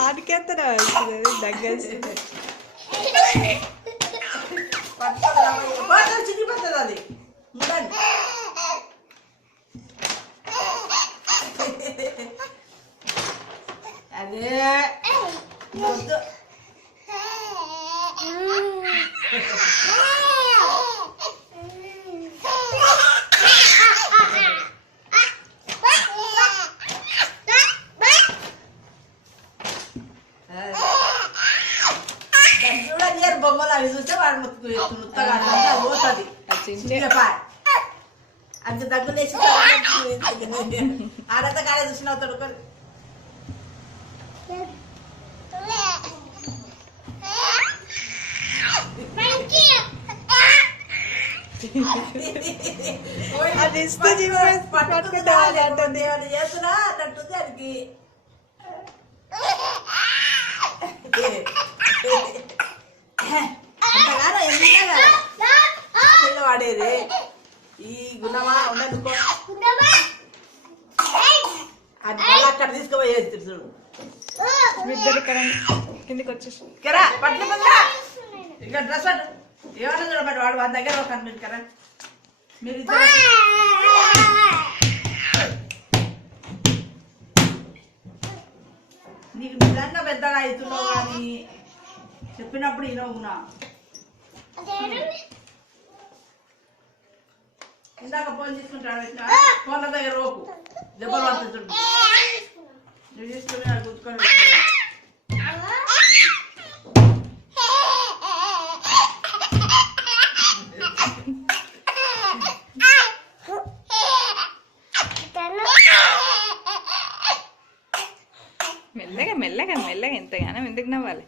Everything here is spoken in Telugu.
ఆడికెత్తనా దగ్గర చిక్కిపోతుంది అది అదే వద్దు బొమ్మలు అవి చూస్తే వాడు ముత్తగా పోతుంది అంత దగ్గర వేసి ఆడంతా కాడే చూసిన అవుతాడు అది ఇస్తే పట్టుకుంటుంది చేస్తున్నా అన్నట్టుంది దానికి అంతగానో ఎందుకు వాడేది ఈ గుణమా ఉండదుకో అది అక్కడ తీసుకుపోయేది చూడు ఇద్దరు కిందికి వచ్చేసి కరా పట్ల ఇంకా డ్రెస్ పట్టు ఏమన్నా చూడబట్టి వాడు వాడి దగ్గర ఒక మీరు కరా మీరు నీకు నిజంగా పెద్దగా అవుతున్నావు కానీ చెప్పినప్పుడు ఈనవునా ఇందాక ఫోన్ తీసుకుంటాడు ఫోన్ల దగ్గర రోకు దెబ్బలు పడుతుంటాడు నువ్వు తీసుకుని అది కూర్చుకొని మెల్లగా మెల్లగా మెల్లగా ఎంతగానో ఎందుకు నవ్వాలి